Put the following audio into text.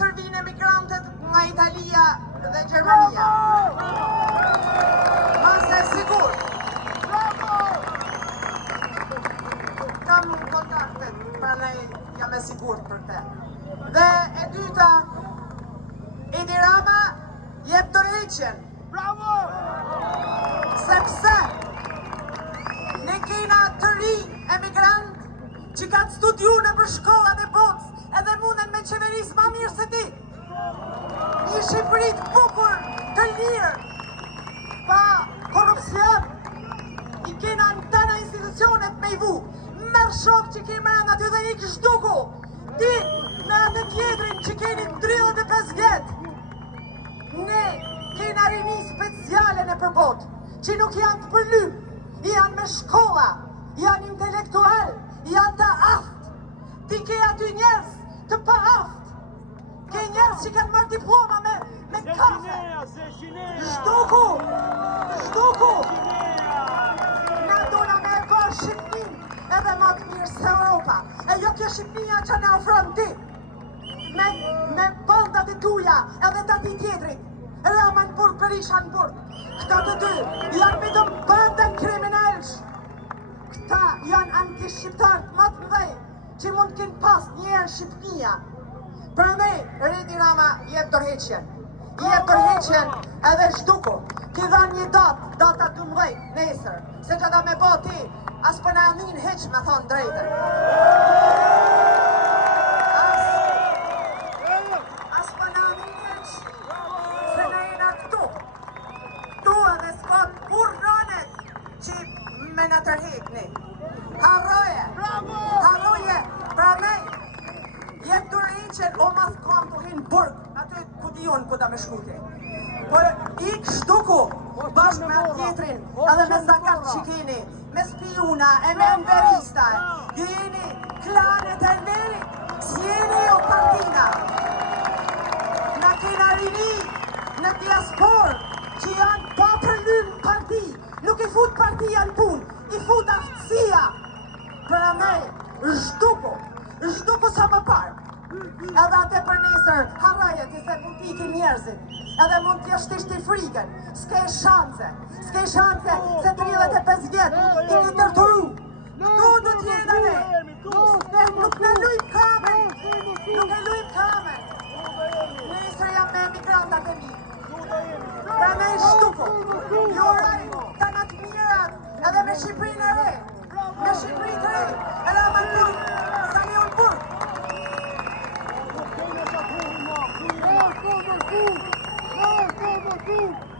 nesër vinë emigrantët nga Italia dhe Gjermania. Mase sigur. Kam kontaktet, prandaj jam e sigurt për te. Dhe e dyta, Edi Rama jep dorëheqjen. Bravo! Sepse ne kena të ri emigrant që ka të studiu në për shkollat e botës edhe munden me qeveris ma mirë se ti. Një Shqipëri të bukur, të lirë, pa korupcion, i kena në tëna institucionet me i vu. Merë shok që ke mërën aty dhe i kështuku. Ti me atë tjetrin që keni 35 vjetë. Ne kena rini speciale në përbot, që nuk janë të përlyp, janë me shkolla, janë intelektual, janë të aft. Ti ke aty njerëz të pa aft. Ke njerëz që kanë marrë diploma me kafe. Shtuku! Shtuku! Na dona me e bërë Shqipnin edhe më të mirë se Europa. E jo kjo Shqipnia që në ofron ti. Me bandat e tuja edhe të ati tjetrit. Rama në burg, Berisha në burg. Këta të dy janë me të bandën kriminalsh. Këta janë anti-shqiptarët më të mëdhej që mund kënë pas njerë Shqipnia. Prandaj, Edi Rama jep dorëheqjen. Jep dorëheqjen edhe Shtuku. Ti dha një data 12 nesër. Se që da me bo ti, as për në anin heq me thonë drejtën. As për në anin heq, se ne jena këtu. Tu edhe s'kot kur ranet që me në tërhekni. Harroje! Harroje! Pra me, jep dorëheqjen o mas kam të hinë burg, aty ku di unë ku da me shkuti. Por ik Shtuku, bashkë me atë tjetrin, edhe me Zakar që keni, me spijuna, e me enverista, ju jeni klanet e verit, si jeni o partina. Na kena rini në diaspor, që janë pa përlym parti, nuk i fut partia në pun, i fut aftësia. Për me, Shtuku sa më parë. Edhe atë për nesër, harraje ti se mund t'i ki njerëzit. Edhe mund t'ja shtishti frikën. S'ke shanse se 35 vjetë i ki tërturu. Këtu du t'jena ne. Nuk në lujmë kamen. Nuk e lujmë kamen. Nesër jam me emigrantat e mi. Pra me Shtuku. Jo raj, të në të mirat. Edhe me Shqipërinë e re. Me Shqipërinë të re. Edhe me burg. Sa një unë burg. Go, go, go, go!